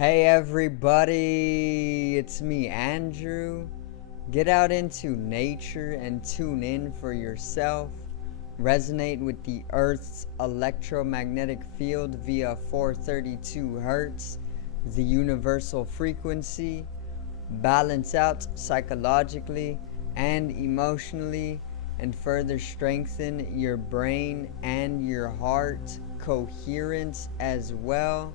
Hey everybody, it's me Andrew. Get out into nature and tune in for yourself. Resonate with the Earth's electromagnetic field via 432 Hertz, the universal frequency. Balance out psychologically and emotionally, and further strengthen your brain and your heart coherence as well.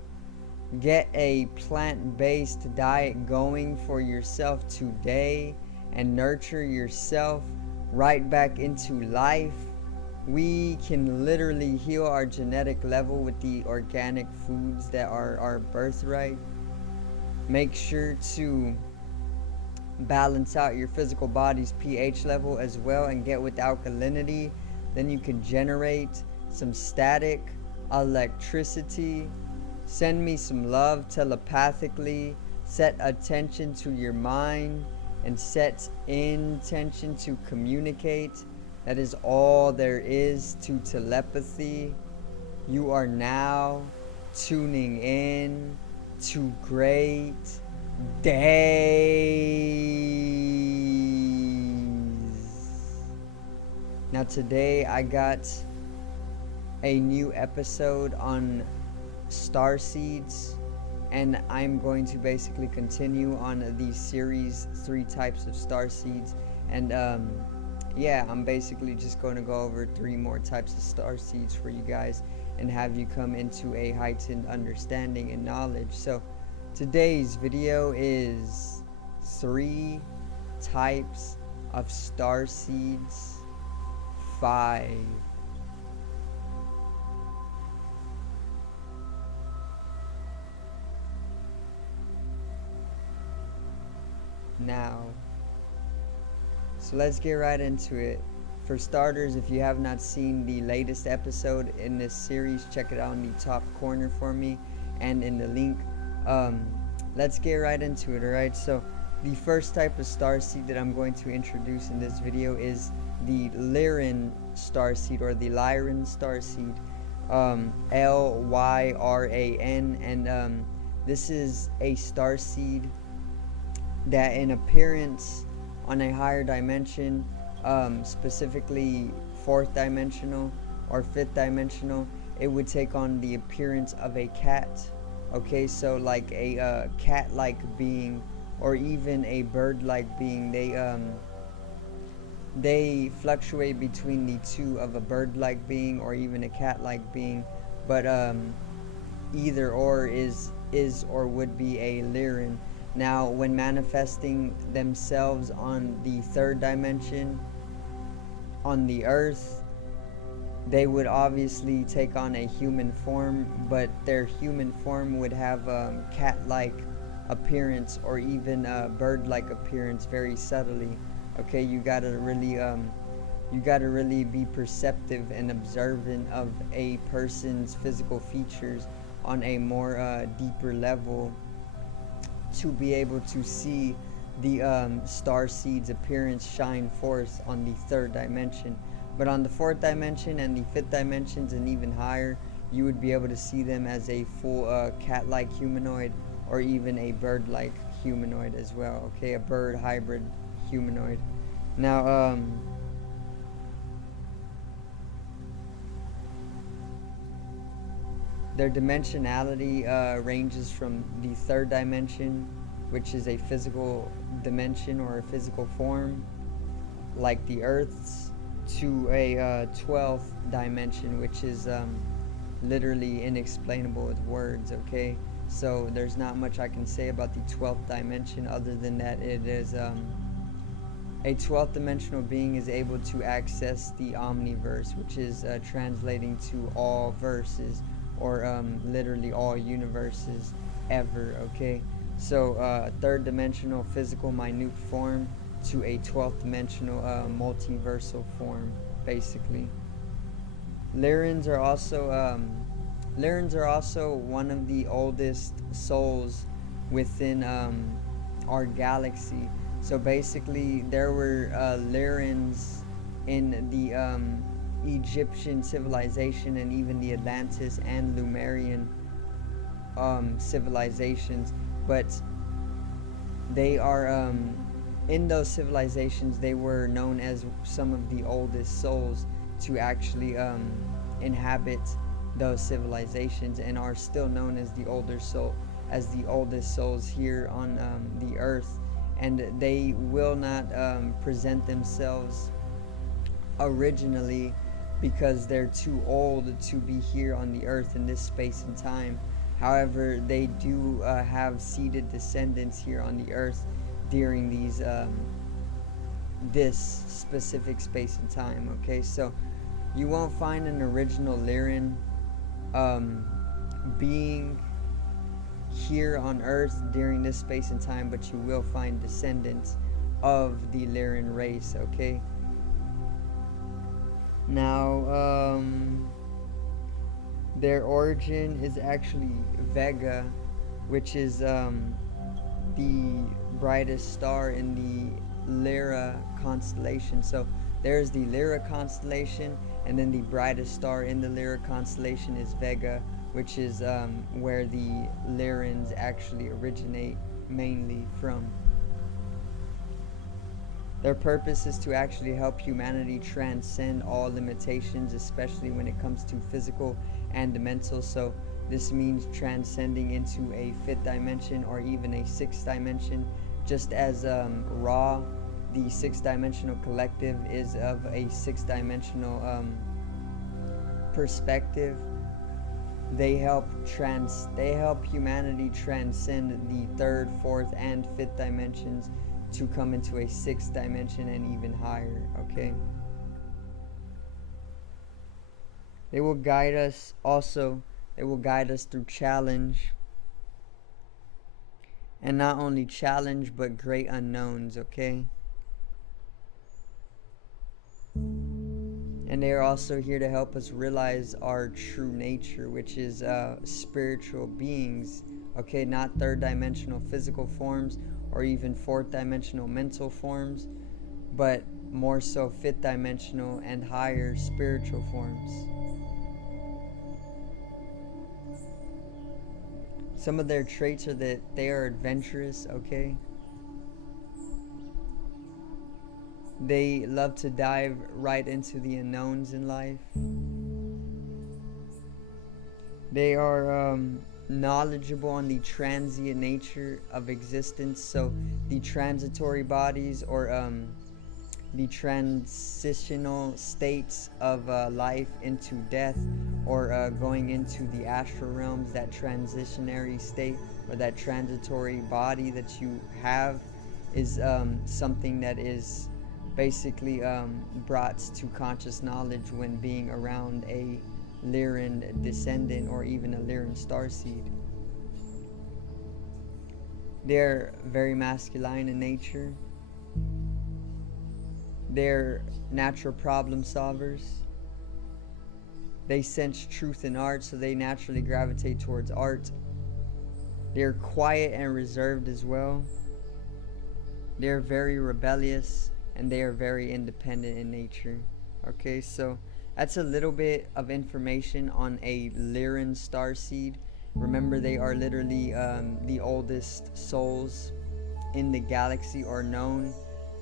Get a plant-based diet going for yourself today and nurture yourself right back into life. We can literally heal our genetic level with the organic foods that are our birthright. Make sure to balance out your physical body's pH level as well and get with alkalinity. Then you can generate some static electricity. Send me some love telepathically. Set attention to your mind and set intention to communicate. That is all there is to telepathy. You are now tuning in to great days. Now today I got a new episode on Starseeds, and I'm going to basically continue on the series 3 types of starseeds. And yeah, I'm basically just going to go over 3 more types of starseeds for you guys and have you come into a heightened understanding and knowledge. So today's video is 3 types of starseeds 5. Now, so let's get right into it. For starters, if you have not seen the latest episode in this series, check it out in the top corner for me and in the link. Let's get right into it. Alright, so the first type of starseed that I'm going to introduce in this video is the Lyran starseed, or the Lyran starseed, Lyran, and this is a starseed that in appearance on a higher dimension, specifically 4th dimensional or 5th dimensional, it would take on the appearance of a cat. Okay, so like a cat-like being or even a bird-like being. They fluctuate between the two of a bird-like being or even a cat-like being, but either or is or would be a Lyran. Now, when manifesting themselves on the 3rd dimension, on the Earth, they would obviously take on a human form, but their human form would have cat-like appearance or even bird-like appearance very subtly. Okay, you gotta really be perceptive and observant of a person's physical features on a more deeper level to be able to see the starseed's appearance shine forth on the 3rd dimension. But on the 4th dimension and the 5th dimensions and even higher, you would be able to see them as a full cat-like humanoid or even a bird-like humanoid as well. Okay, a bird hybrid humanoid. Now, their dimensionality ranges from the 3rd dimension, which is a physical dimension or a physical form like the Earth's, to a 12th dimension, which is literally inexplainable with words. Okay, so there's not much I can say about the 12th dimension other than that it is a 12th dimensional being is able to access the omniverse, which is translating to all verses, or literally all universes ever. Okay, so 3rd dimensional physical minute form to a 12th dimensional multiversal form, basically. Lyrans are also one of the oldest souls within our galaxy. So basically there were Lyrans in the Egyptian civilization and even the Atlantis and Lemurian civilizations, but they are in those civilizations they were known as some of the oldest souls to actually inhabit those civilizations, and are still known as the oldest souls here on the earth. And they will not present themselves originally because they're too old to be here on the earth in this space and time. However, they do have seeded descendants here on the earth during these this specific space and time. Okay, so you won't find an original Lyran being here on earth during this space and time, but you will find descendants of the Lyran race. Okay, now their origin is actually Vega, which is the brightest star in the Lyra constellation. So there's the Lyra constellation, and then the brightest star in the Lyra constellation is Vega, which is where the Lyrans actually originate mainly from. Their purpose is to actually help humanity transcend all limitations, especially when it comes to physical and mental. So this means transcending into a fifth dimension or even a sixth dimension, just as Ra, the sixth dimensional collective, is of a sixth dimensional perspective. They help humanity transcend the third, fourth, and fifth dimensions to come into a sixth dimension and even higher. Okay, they will guide us also. They will guide us through challenge, and not only challenge but great unknowns. Okay, and they are also here to help us realize our true nature, which is spiritual beings. Okay, not third dimensional physical forms or even fourth dimensional mental forms, but more so fifth dimensional and higher spiritual forms. Some of their traits are that they are adventurous. Okay, they love to dive right into the unknowns in life. They are knowledgeable on the transient nature of existence, so the transitory bodies or the transitional states of life into death, or going into the astral realms. That transitionary state or that transitory body that you have is something that is basically brought to conscious knowledge when being around a Lyran descendant or even a Lyran starseed. They're very masculine in nature. They're natural problem solvers. They sense truth in art, so they naturally gravitate towards art. They're quiet and reserved as well. They're very rebellious, and they are very independent in nature. Okay, so that's a little bit of information on a Lyran starseed. Remember, they are literally the oldest souls in the galaxy, or known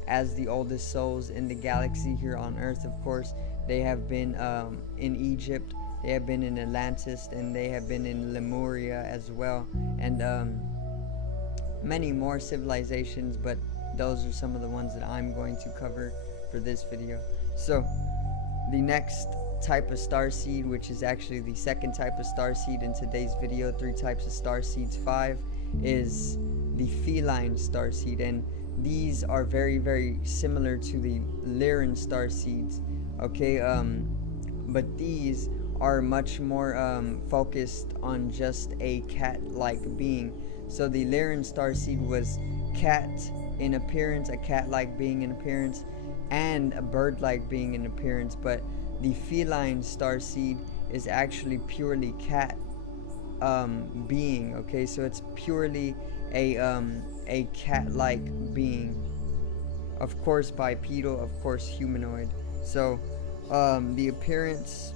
as the oldest souls in the galaxy here on Earth. Of course, they have been in Egypt, they have been in Atlantis, and they have been in Lemuria as well, and many more civilizations, but those are some of the ones that I'm going to cover for this video. So the next type of starseed, which is actually the second type of starseed in today's video, 3 types of starseeds 5, is the feline starseed. And these are very, very similar to the Lyran starseeds. Okay, but these are much more focused on just a cat-like being. So the Lyran starseed was cat in appearance, a cat-like being in appearance, and a bird-like being in appearance, but the feline starseed is actually purely cat being. Okay, so it's purely a cat-like being, of course bipedal, of course humanoid. So the appearance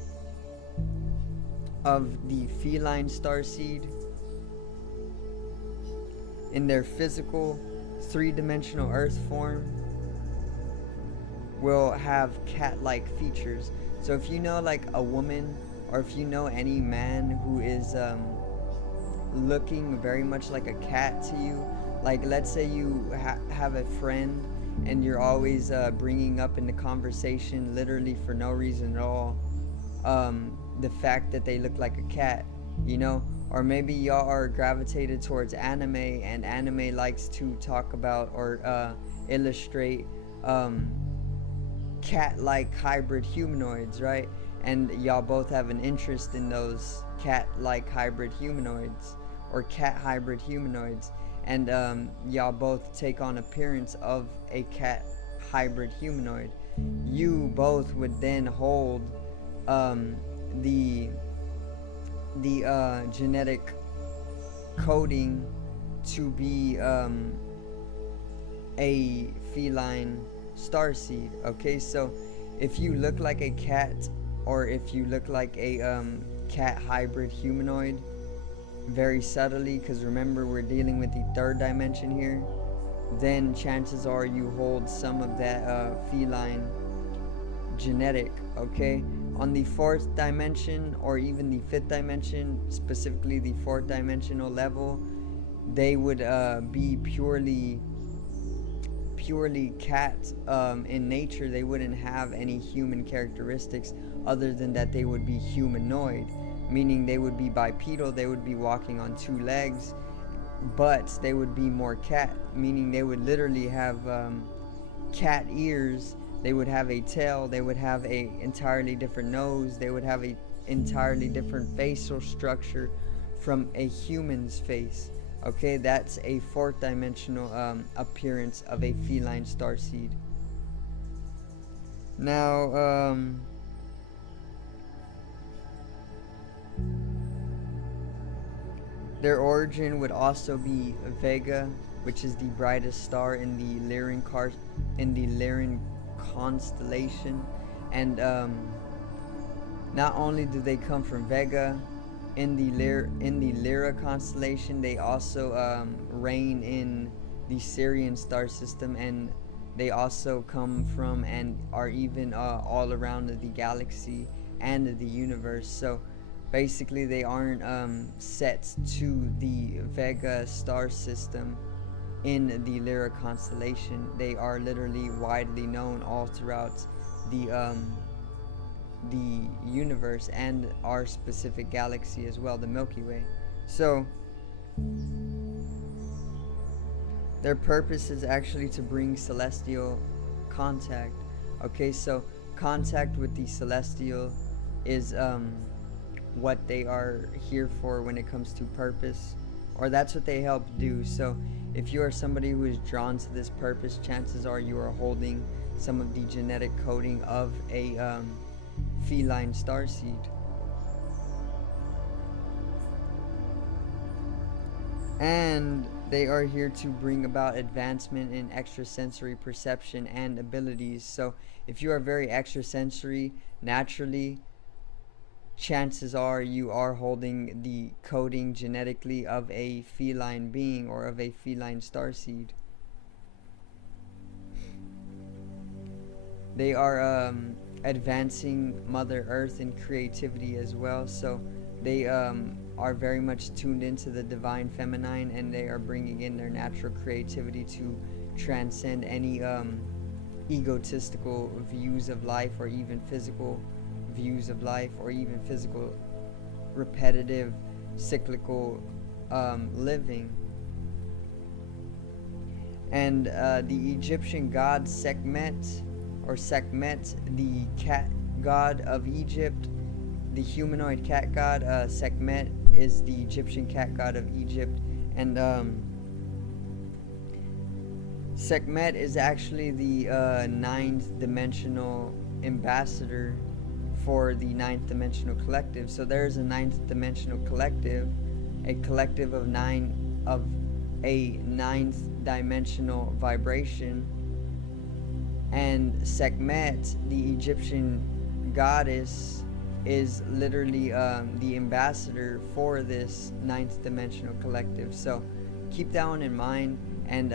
of the feline starseed in their physical three-dimensional earth form will have cat-like features. So if you know like a woman, or if you know any man who is looking very much like a cat to you, like let's say you have a friend and you're always bringing up in the conversation, literally for no reason at all, the fact that they look like a cat, you know. Or maybe y'all are gravitated towards anime, and anime likes to talk about or illustrate cat-like hybrid humanoids, right? And y'all both have an interest in those cat-like hybrid humanoids, or cat hybrid humanoids, and y'all both take on appearance of a cat hybrid humanoid. You both would then hold the genetic coding to be a feline starseed. Okay, so if you look like a cat, or if you look like a cat hybrid humanoid, very subtly, because remember we're dealing with the third dimension here, then chances are you hold some of that feline genetic. Okay, on the fourth dimension, or even the fifth dimension, specifically the fourth dimensional level, they would be purely cat in nature. They wouldn't have any human characteristics other than that they would be humanoid, meaning they would be bipedal, they would be walking on two legs, but they would be more cat, meaning they would literally have cat ears, they would have a tail, they would have a entirely different nose, they would have a entirely different facial structure from a human's face. Okay, that's a fourth dimensional appearance of a feline starseed. Now, their origin would also be Vega, which is the brightest star in the Lyran constellation, and not only do they come from Vega, in the Lyra constellation, they also reign in the Syrian star system, and they also come from and are even all around the galaxy and the universe. So basically they aren't set to the Vega star system in the Lyra constellation. They are literally widely known all throughout the universe and our specific galaxy as well, the Milky Way. So their purpose is actually to bring celestial contact. Okay, so contact with the celestial is what they are here for when it comes to purpose, or that's what they help do. So if you are somebody who is drawn to this purpose, chances are you are holding some of the genetic coding of a feline starseed. And they are here to bring about advancement in extrasensory perception and abilities. So if you are very extrasensory naturally, chances are you are holding the coding genetically of a feline being or of a feline starseed. They are advancing Mother Earth in creativity as well. So they are very much tuned into the divine feminine, and they are bringing in their natural creativity to transcend any egotistical views of life, or even physical views of life, or even physical repetitive cyclical living. And the Egyptian god Sekhmet, the cat god of Egypt, the humanoid cat god, Sekhmet is the Egyptian cat god of Egypt. And Sekhmet is actually the ninth dimensional ambassador for the ninth dimensional collective. So there's a ninth dimensional collective, a collective of a ninth dimensional vibration, and Sekhmet, the Egyptian goddess, is literally the ambassador for this ninth dimensional collective. So keep that one in mind. And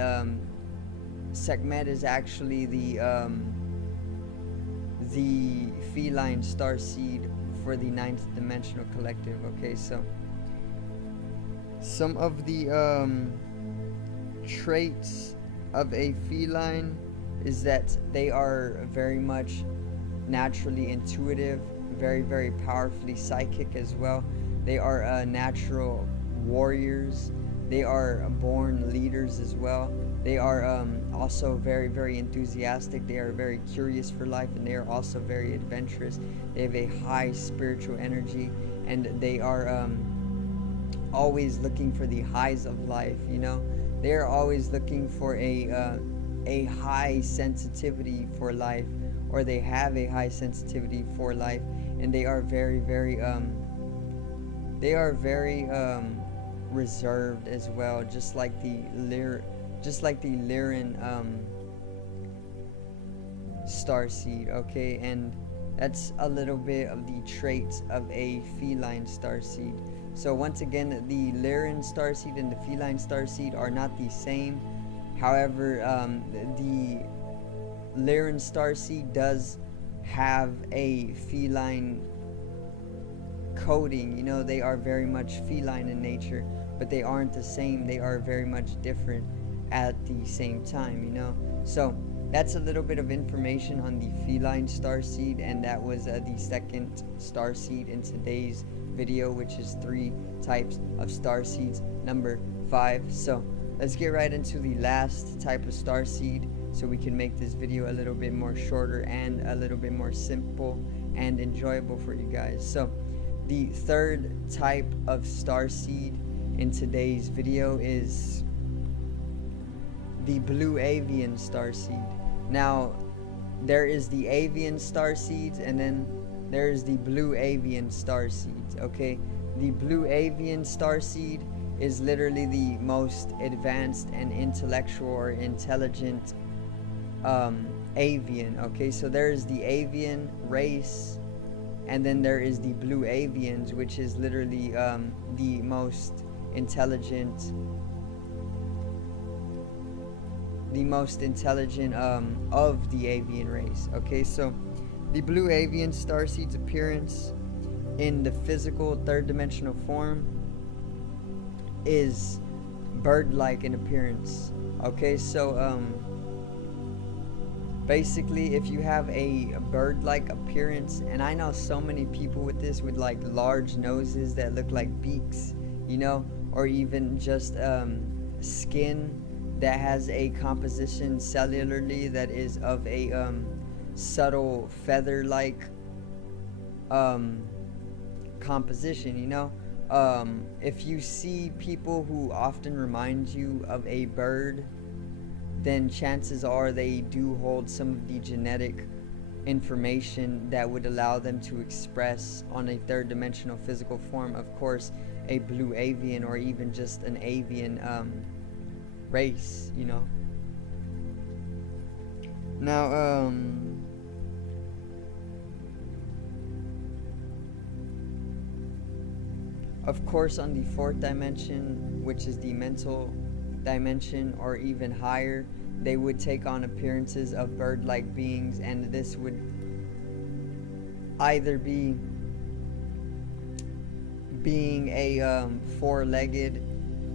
Sekhmet is actually the feline starseed for the ninth dimensional collective. Okay, so some of the traits of a feline is that they are very much naturally intuitive, very, very powerfully psychic as well. They are natural warriors. They are born leaders as well. They are also very, very enthusiastic. They are very curious for life, and they are also very adventurous. They have a high spiritual energy, and they are always looking for the highs of life. You know, they are always looking for a high sensitivity for life, or they have a high sensitivity for life, and they are very, very reserved as well, just like the Lyran starseed. Okay, and that's a little bit of the traits of a feline starseed. So once again, the Lyran starseed and the feline starseed are not the same. However, the Lyran starseed does have a feline coding. You know, they are very much feline in nature, but they aren't the same. They are very much different at the same time, you know. So that's a little bit of information on the feline starseed, and that was the second starseed in today's video, which is 3 types of starseeds, number 5. So let's get right into the last type of starseed, so we can make this video a little bit more shorter and a little bit more simple and enjoyable for you guys. So the third type of starseed in today's video is the blue avian starseed. Now, there is the avian starseeds, and then there is the blue avian starseeds. Okay, the blue avian starseed is literally the most advanced and intellectual or intelligent avian. Okay, so there is the avian race, and then there is the blue avians, which is literally the most intelligent of the avian race. Okay, so the blue avian starseed's appearance in the physical third dimensional form is bird-like in appearance. Okay, so basically, if you have a bird-like appearance, and I know so many people with this, with like large noses that look like beaks, you know, or even just skin that has a composition cellularly that is of a subtle feather-like composition, you know. If you see people who often remind you of a bird, then chances are they do hold some of the genetic information that would allow them to express on a third dimensional physical form, of course, a blue avian or even just an avian race, you know. Now, of course, on the fourth dimension, which is the mental dimension, or even higher, they would take on appearances of bird-like beings, and this would either be being a four-legged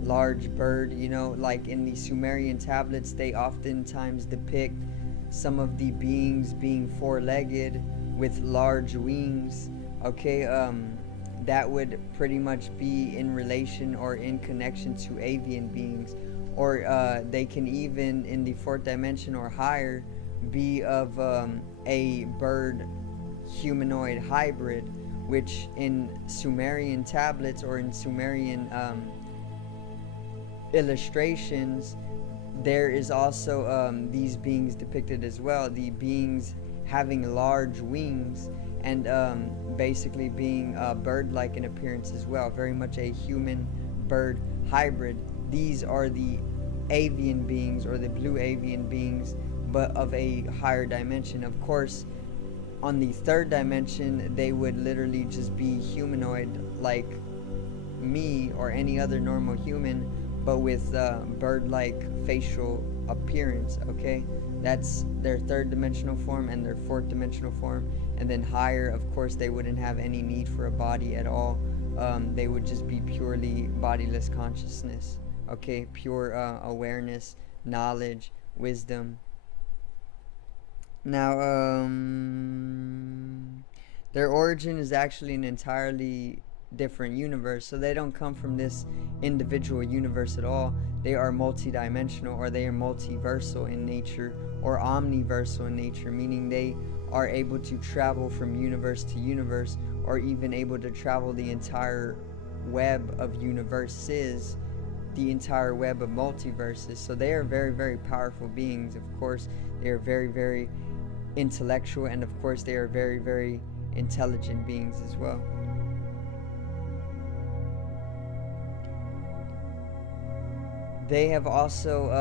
large bird, you know, like in the Sumerian tablets they oftentimes depict some of the beings being four-legged with large wings. Okay, that would pretty much be in relation or in connection to avian beings, or they can even in the fourth dimension or higher be of a bird humanoid hybrid, which in Sumerian tablets or in Sumerian illustrations there is also these beings depicted as well, the beings having large wings and basically being bird-like in appearance as well, very much a human-bird hybrid. These are the avian beings, or the blue avian beings, but of a higher dimension. Of course, on the third dimension, they would literally just be humanoid like me or any other normal human, but with bird-like facial appearance. Okay, that's their third dimensional form and their fourth dimensional form. And then higher, of course, they wouldn't have any need for a body at all. They would just be purely bodiless consciousness. Okay, pure awareness, knowledge, wisdom. Now, their origin is actually an entirely different universe, so they don't come from this individual universe at all. They are multidimensional, or they are multiversal in nature, or omniversal in nature, meaning they are able to travel from universe to universe, or even able to travel the entire web of universes, the entire web of multiverses. So they are very, very powerful beings. Of course, they are very, very intellectual, and of course they are very, very intelligent beings as well. They have also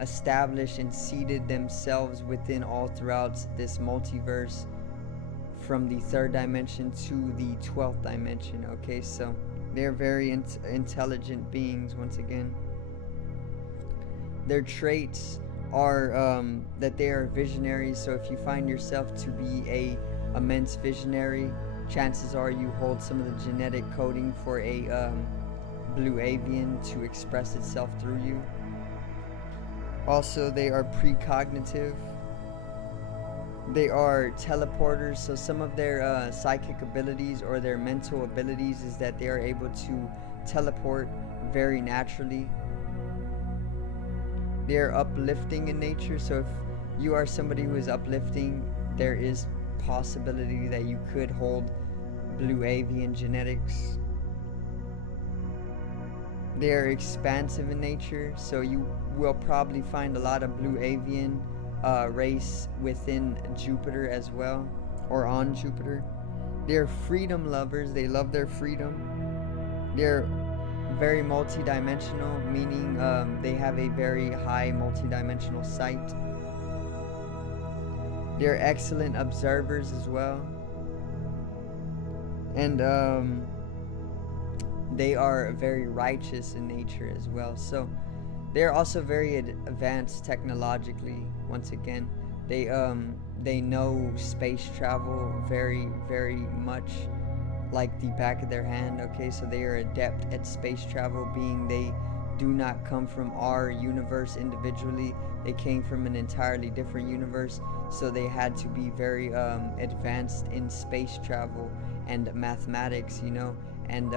established and seated themselves within all throughout this multiverse, from the third dimension to the 12th dimension. Okay, so they're very intelligent beings. Once again, their traits are that they are visionaries. So if you find yourself to be a immense visionary, chances are you hold some of the genetic coding for a blue avian to express itself through you. Also, they are precognitive. They are teleporters, so some of their psychic abilities or their mental abilities is that they are able to teleport very naturally. They are uplifting in nature, so if you are somebody who is uplifting, there is possibility that you could hold blue avian genetics. They are expansive in nature, so you will probably find a lot of blue avian race within Jupiter as well, or on Jupiter. They're freedom lovers. They love their freedom. They're very multi-dimensional, meaning they have a very high multi-dimensional sight. They're excellent observers as well, and they are very righteous in nature as well. So they're also very advanced technologically. Once again, they know space travel very, very much like the back of their hand. Okay, so they are adept at space travel, being they do not come from our universe individually. They came from an entirely different universe, so they had to be very advanced in space travel and mathematics, you know. And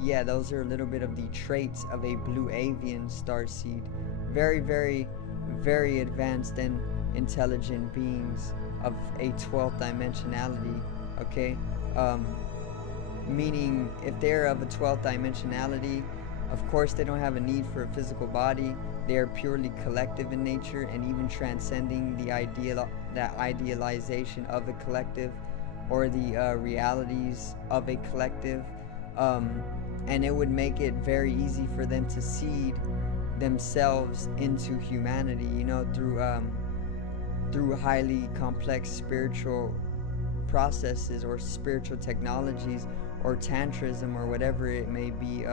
yeah, those are a little bit of the traits of a blue avian starseed. Very, very, very advanced and intelligent beings of a 12th dimensionality. Okay, meaning if they're of a 12th dimensionality, of course they don't have a need for a physical body. They are purely collective in nature, and even transcending the idealization of a collective, or the realities of a collective. And it would make it very easy for them to seed themselves into humanity, you know, through highly complex spiritual processes or spiritual technologies or tantrism or whatever it may be.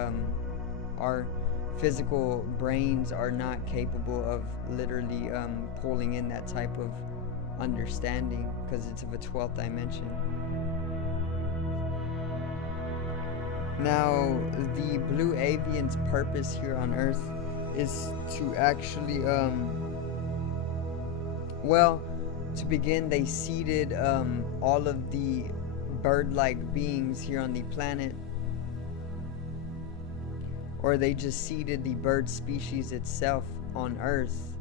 Our physical brains are not capable of literally pulling in that type of understanding, because it's of a 12th dimension. Now, the blue avian's purpose here on Earth is to actually, well, to begin, they seeded all of the bird-like beings here on the planet, or they just seeded the bird species itself on Earth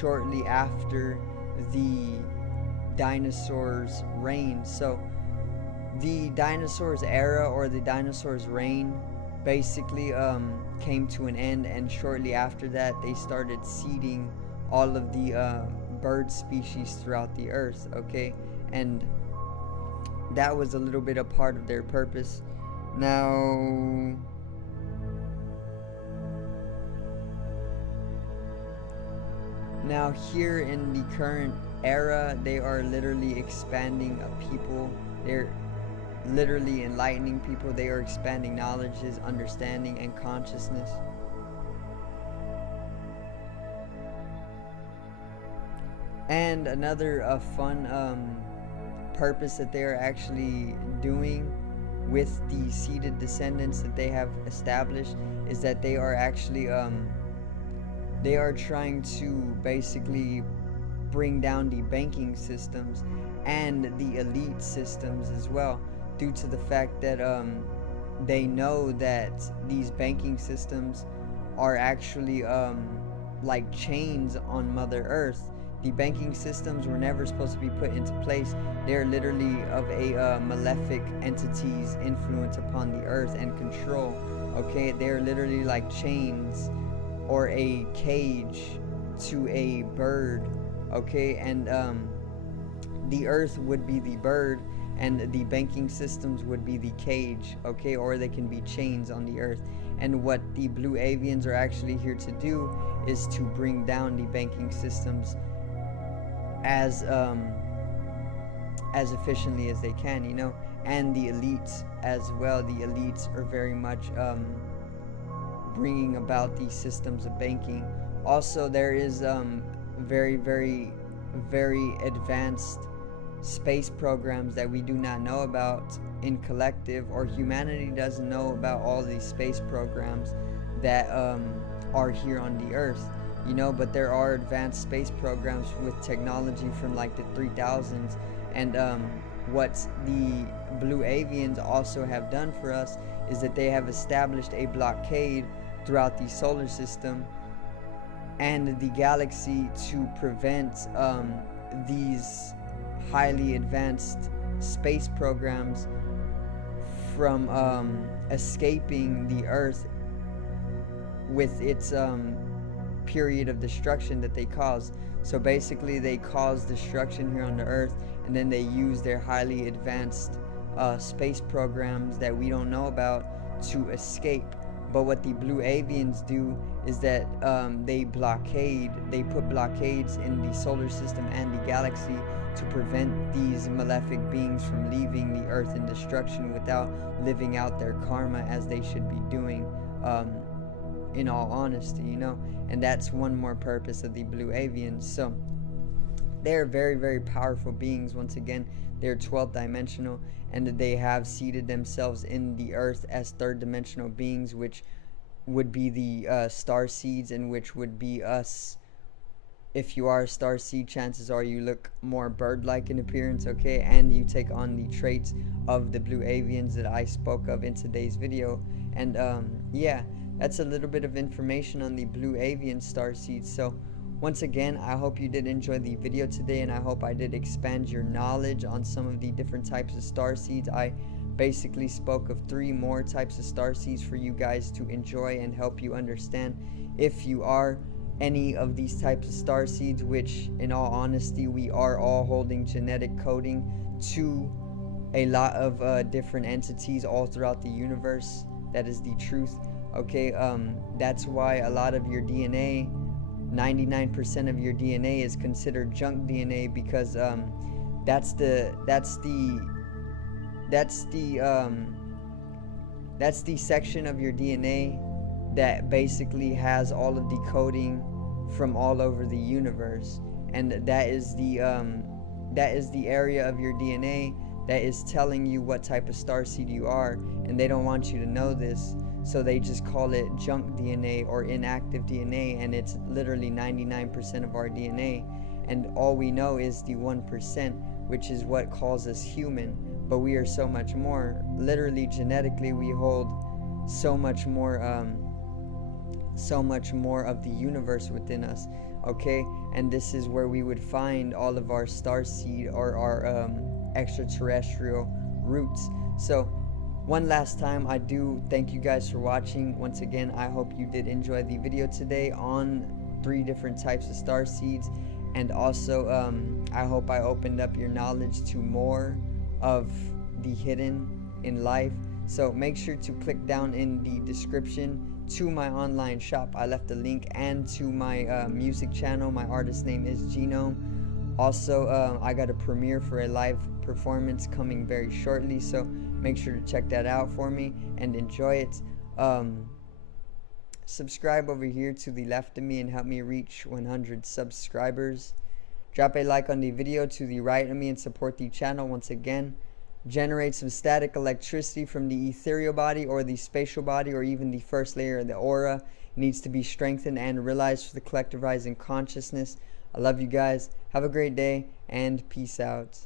shortly after the dinosaurs' reign. So the dinosaurs era, or the dinosaurs' reign, basically came to an end, and shortly after that they started seeding all of the bird species throughout the earth. Okay, and that was a little bit a part of their purpose. Now, here in the current era, they are literally expanding a people. literally enlightening people. They are expanding knowledges, understanding, and consciousness. And another fun purpose that they are actually doing with the seeded descendants that they have established is that they are actually they are trying to basically bring down the banking systems and the elite systems as well, due to the fact that they know that these banking systems are actually like chains on Mother Earth. The banking systems were never supposed to be put into place. They're literally of a malefic entity's influence upon the earth and control. Okay, they're literally like chains or a cage to a bird. Okay, and the earth would be the bird and the banking systems would be the cage. Okay, or they can be chains on the earth. And what the blue avians are actually here to do is to bring down the banking systems as efficiently as they can, you know. And the elites as well. The elites are very much bringing about these systems of banking. Also, there is very, very, very advanced space programs that we do not know about in collective, or humanity doesn't know about all these space programs that are here on the earth, you know. But there are advanced space programs with technology from like the 3000s. And what the blue avians also have done for us is that they have established a blockade throughout the solar system and the galaxy to prevent these highly advanced space programs from escaping the earth with its period of destruction that they cause. So basically they cause destruction here on the earth, and then they use their highly advanced space programs that we don't know about to escape. But what the blue avians do is that they put blockades in the solar system and the galaxy to prevent these malefic beings from leaving the earth in destruction without living out their karma as they should be doing, in all honesty, you know. And that's one more purpose of the blue avians. So they're very, very powerful beings. Once again, they're 12th dimensional, and they have seated themselves in the earth as third dimensional beings, which would be the starseeds, and which would be us. If you are a starseed, chances are you look more bird-like in appearance, okay, and you take on the traits of the blue avians that I spoke of in today's video. And yeah, that's a little bit of information on the blue avian starseeds. So once again, I hope you did enjoy the video today, and I hope I did expand your knowledge on some of the different types of starseeds. I basically spoke of 3 more types of starseeds for you guys to enjoy and help you understand if you are any of these types of starseeds, which in all honesty we are all holding genetic coding to a lot of different entities all throughout the universe. That is the truth. Okay, that's why a lot of your DNA, 99% of your DNA is considered junk DNA, because that's the section of your DNA that basically has all of the coding from all over the universe, and that is the area of your DNA that is telling you what type of starseed you are. And they don't want you to know this, so they just call it junk DNA or inactive DNA, and it's literally 99% of our DNA, and all we know is the 1%, which is what calls us human. But we are so much more. Literally, genetically, we hold so much more of the universe within us, okay? And this is where we would find all of our starseed or our extraterrestrial roots. So one last time, I do thank you guys for watching. Once again, I hope you did enjoy the video today on 3 different types of starseeds, and also I hope I opened up your knowledge to more of the hidden in life. So make sure to click down in the description to my online shop. I left a link, and to my music channel. My artist name is Genome. Also, I got a premiere for a live performance coming very shortly, so Make sure to check that out for me and enjoy it. Subscribe over here to the left of me and help me reach 100 subscribers. Drop a like on the video to the right of me and support the channel once again. Generate some static electricity from the ethereal body or the spatial body or even the first layer of the aura. It needs to be strengthened and realized for the collective rising consciousness. I love you guys. Have a great day and peace out.